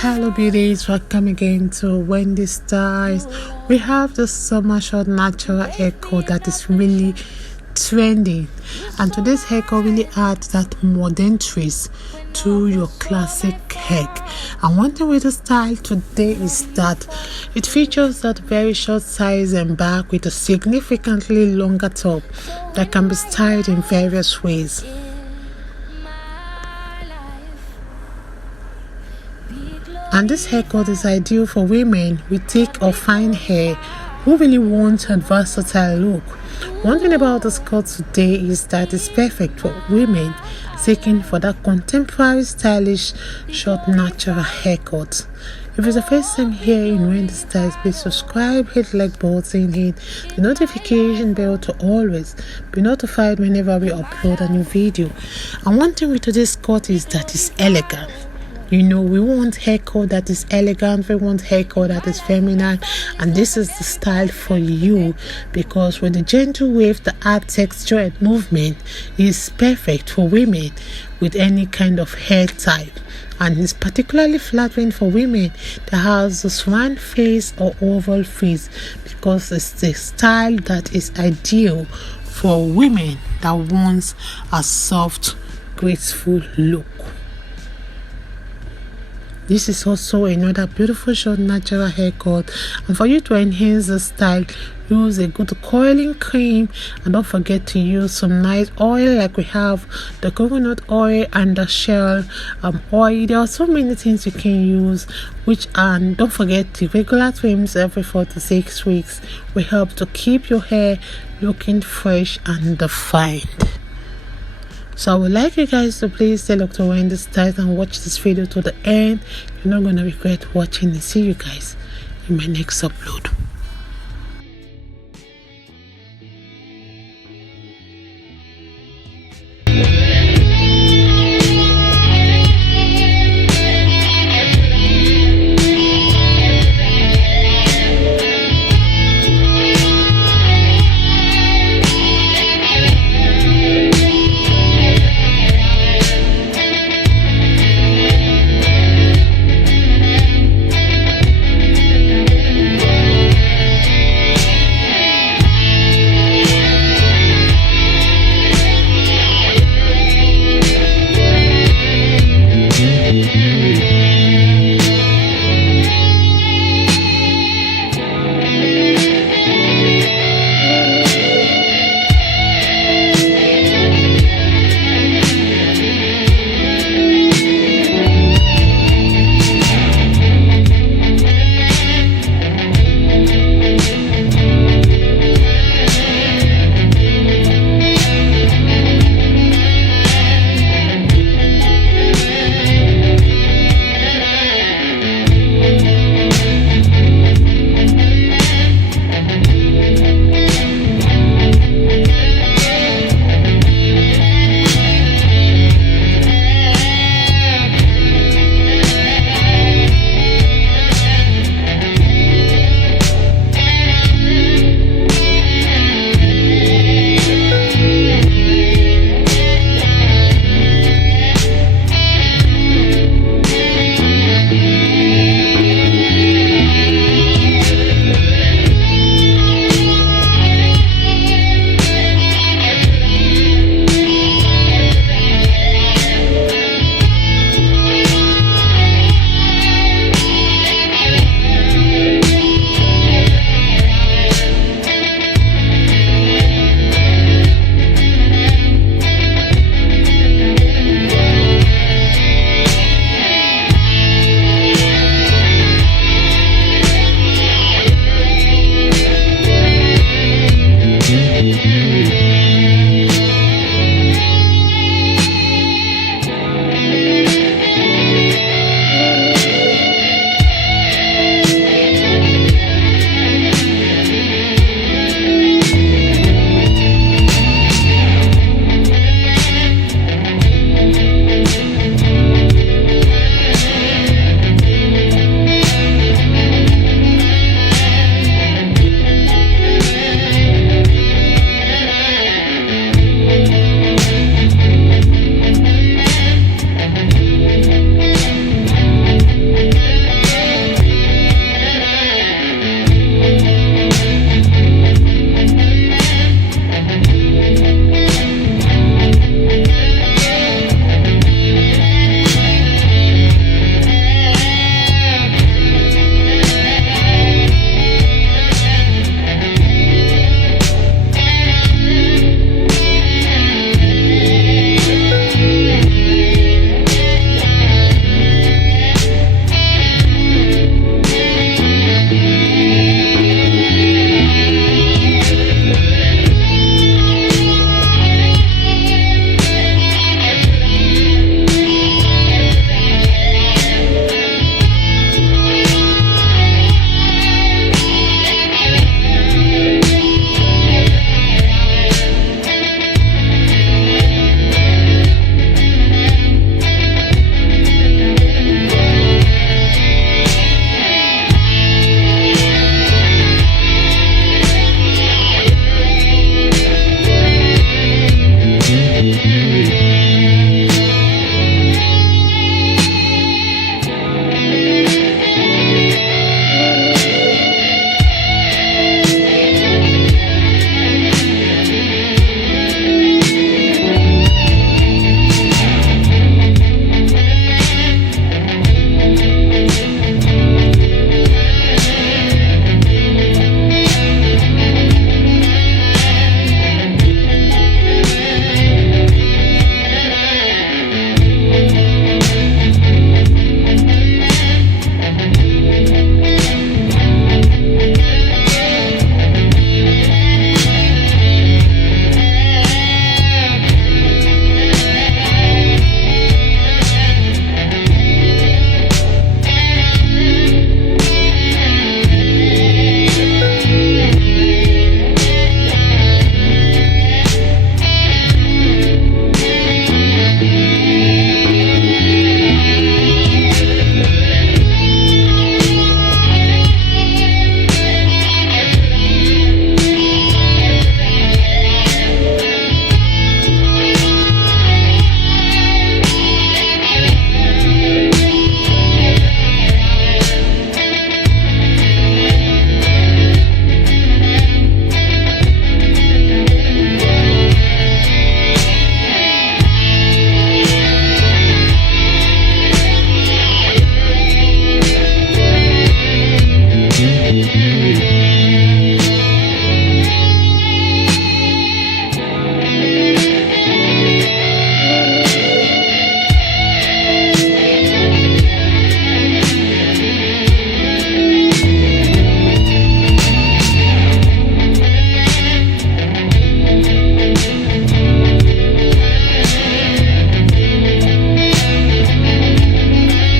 Hello beauties, welcome again to Wendy Styles. We have the summer short natural haircut that is really trending, and today's haircut really adds that modern twist to your classic hair. And one thing with the style today is that it features that very short size and back with a significantly longer top that can be styled in various ways. And this haircut is ideal for women with thick or fine hair who really want a versatile look. One thing about this cut today is that it's perfect for women seeking for that contemporary stylish short natural haircut. If it's the first time here in Wendy Styles, please subscribe, hit the like button, hit the notification bell to always be notified whenever we upload a new video. And one thing with today's cut is that it's elegant. You know, we want haircut that is elegant, we want haircut that is feminine, and this is the style for you, because with the gentle wave, the art texture and movement is perfect for women with any kind of hair type. And it's particularly flattering for women that has a swan face or oval face, because it's the style that is ideal for women that wants a soft, graceful look. This is also another beautiful short natural haircut, and for you to enhance the style, use a good coiling cream, and don't forget to use some nice oil like we have the coconut oil and the shell oil. There are so many things you can use, and don't forget the regular trims every 4 to 6 weeks will help to keep your hair looking fresh and defined. So I would like you guys to please stay locked to Wendy Styles and watch this video to the end. You're not going to regret watching it. See you guys in my next upload.